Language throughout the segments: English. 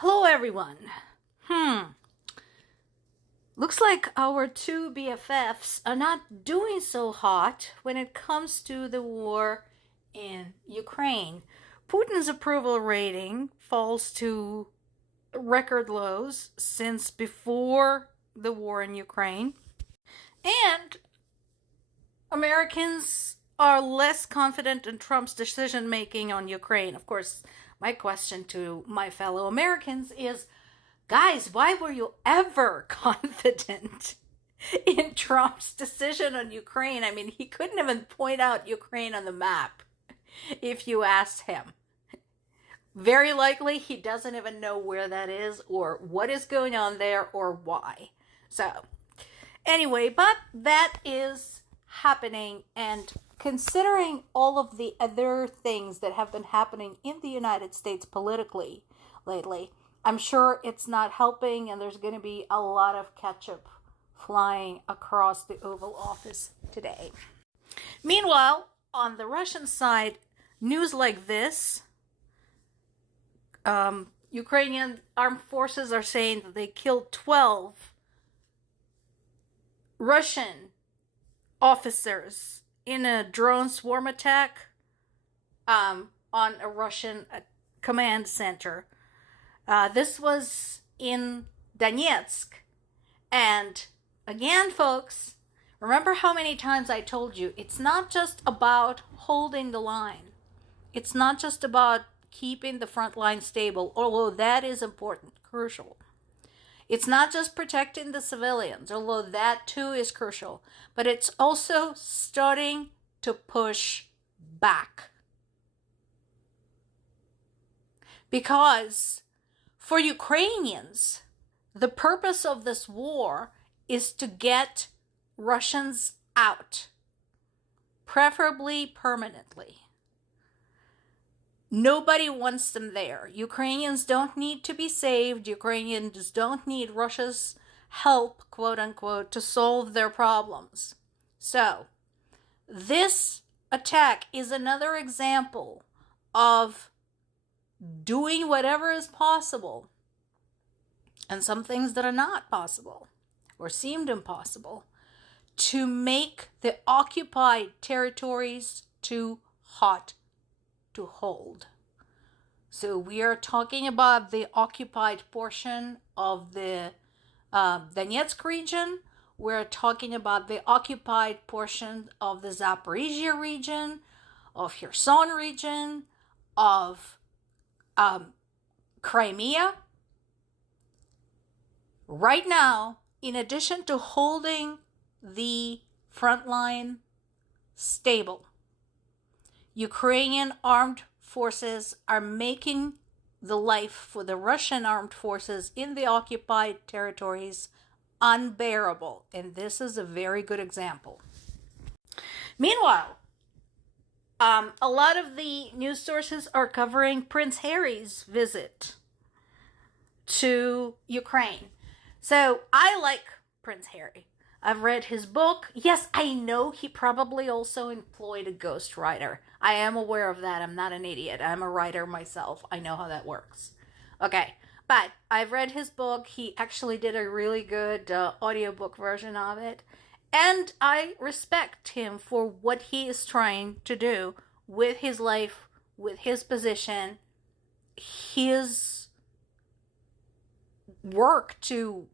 Hello, everyone. Looks like our two BFFs are not doing so hot when it comes to the war in Ukraine. Putin's approval rating falls to record lows since before the war in Ukraine. And Americans are less confident in Trump's decision making on Ukraine. Of course, my question to my fellow Americans is, guys, why were you ever confident in Trump's decision on Ukraine? I mean, he couldn't even point out Ukraine on the map if you asked him. Very likely he doesn't even know where that is or what is going on there or why. So, anyway, but that is happening, and considering all of the other things that have been happening in the United States politically lately, I'm sure it's not helping, and there's going to be a lot of ketchup flying across the Oval Office today. Meanwhile, on the Russian side, news like this, Ukrainian armed forces are saying that they killed 12 Russian officers in a drone swarm attack on a Russian command center. This was in Donetsk. And again, folks, remember how many times I told you it's not just about holding the line. It's not just about keeping the front line stable, although that is important, crucial. It's not just protecting the civilians, although that too is crucial, but it's also starting to push back. Because for Ukrainians, the purpose of this war is to get Russians out, preferably permanently. Nobody wants them there. Ukrainians don't need to be saved. Ukrainians don't need Russia's help, quote unquote, to solve their problems. So, this attack is another example of doing whatever is possible, and some things that are not possible or seemed impossible, to make the occupied territories too hot to hold. So we are talking about the occupied portion of the Donetsk region. We're talking about the occupied portion of the Zaporizhia region, of Kherson region, of Crimea. Right now, in addition to holding the front line stable, Ukrainian armed forces are making the life for the Russian armed forces in the occupied territories unbearable. And this is a very good example. Meanwhile, a lot of the news sources are covering Prince Harry's visit to Ukraine. So I like Prince Harry. I've read his book. Yes, I know he probably also employed a ghostwriter. I am aware of that. I'm not an idiot. I'm a writer myself. I know how that works. Okay, but I've read his book. He actually did a really good audiobook version of it. And I respect him for what he is trying to do with his life, with his position, his work to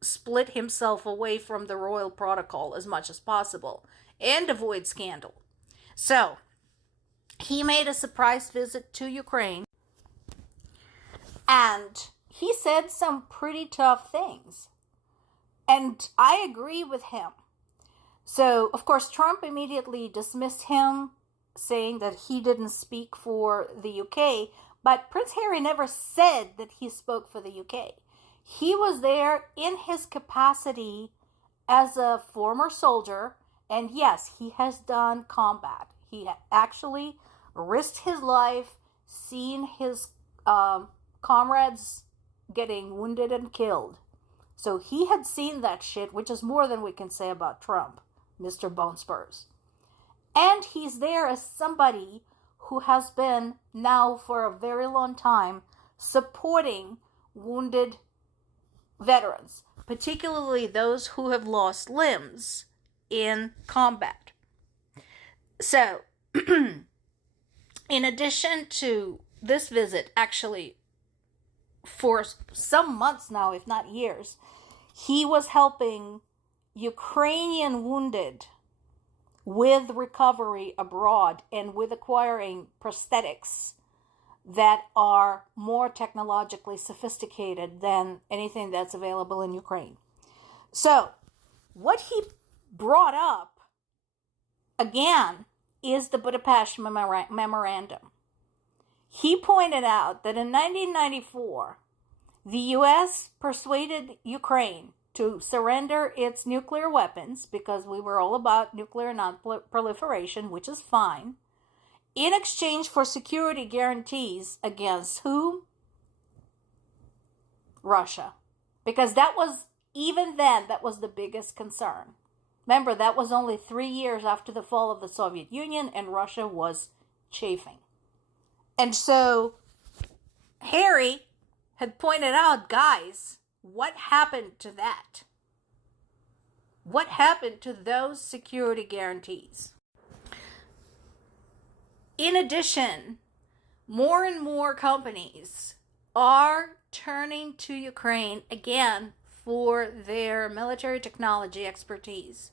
split himself away from the royal protocol as much as possible and avoid scandal. So, he made a surprise visit to Ukraine, and he said some pretty tough things. And I agree with him. So, of course, Trump immediately dismissed him, saying that he didn't speak for the UK, but Prince Harry never said that he spoke for the UK. He was there in his capacity as a former soldier, and yes, he has done combat. He actually risked his life, seen his comrades getting wounded and killed. So he had seen that shit, which is more than we can say about Trump, Mr. Bone Spurs. And he's there as somebody who has been now for a very long time supporting wounded veterans, particularly those who have lost limbs in combat. So, in addition to this visit, actually, for some months now, if not years, he was helping Ukrainian wounded with recovery abroad and with acquiring prosthetics that are more technologically sophisticated than anything that's available in Ukraine. So, what he brought up, again, is the Budapest Memorandum. He pointed out that in 1994, the U.S. persuaded Ukraine to surrender its nuclear weapons, because we were all about nuclear non-proliferation, which is fine, in exchange for security guarantees against whom? Russia. Because that was, even then, that was the biggest concern. Remember, that was only 3 years after the fall of the Soviet Union, and Russia was chafing. And so Harry had pointed out, guys, what happened to that? What happened to those security guarantees? In addition, more and more companies are turning to Ukraine again for their military technology expertise.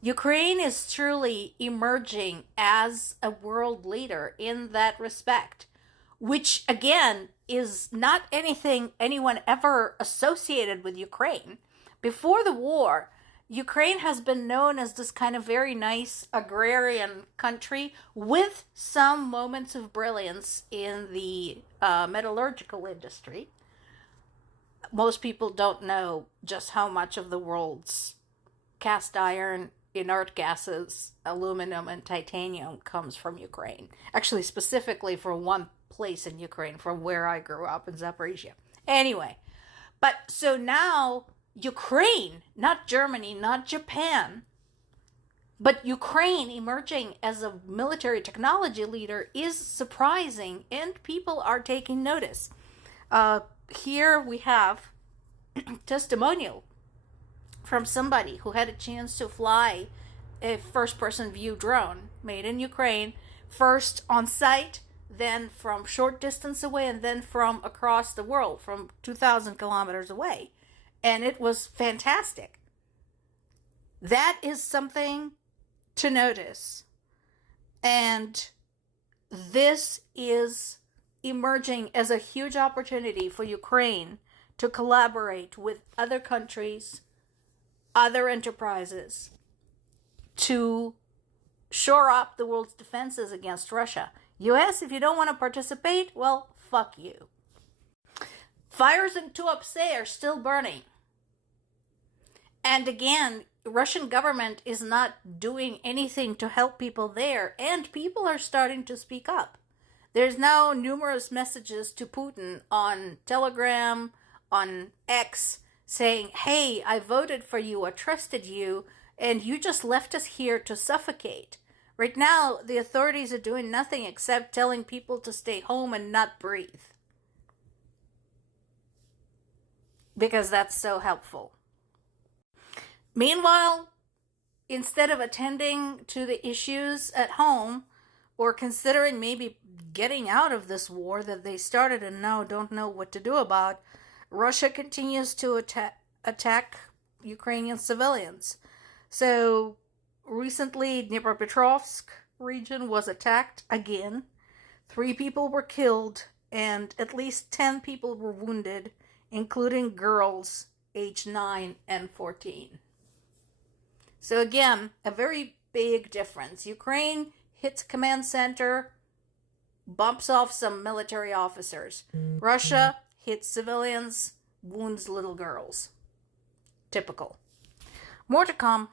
Ukraine is truly emerging as a world leader in that respect, which again is not anything anyone ever associated with Ukraine. Before the war, Ukraine has been known as this kind of very nice agrarian country with some moments of brilliance in the metallurgical industry. Most people don't know just how much of the world's cast iron, inert gases, aluminum, and titanium comes from Ukraine. Actually, specifically from one place in Ukraine, from where I grew up in Zaporizhia. Anyway, but so now Ukraine, not Germany, not Japan, but Ukraine emerging as a military technology leader is surprising, and people are taking notice. Here we have testimonial from somebody who had a chance to fly a first-person view drone made in Ukraine, first on site, then from short distance away, and then from across the world, from 2,000 kilometers away. And it was fantastic. That is something to notice. And this is emerging as a huge opportunity for Ukraine to collaborate with other countries, other enterprises, to shore up the world's defenses against Russia. US, if you don't want to participate, well, fuck you. Fires in Tuapse are still burning. And again, Russian government is not doing anything to help people there, and people are starting to speak up. There's now numerous messages to Putin on Telegram, on X, saying, hey, I voted for you, I trusted you, and you just left us here to suffocate. Right now, the authorities are doing nothing except telling people to stay home and not breathe. Because that's so helpful. Meanwhile, instead of attending to the issues at home, or considering maybe getting out of this war that they started and now don't know what to do about, Russia continues to attack Ukrainian civilians. So recently, Dnipropetrovsk region was attacked again. 3 people were killed and at least 10 people were wounded, including girls aged 9 and 14. So again, a very big difference. Ukraine hits command center, bumps off some military officers. Russia hits civilians, wounds little girls. Typical. More to come.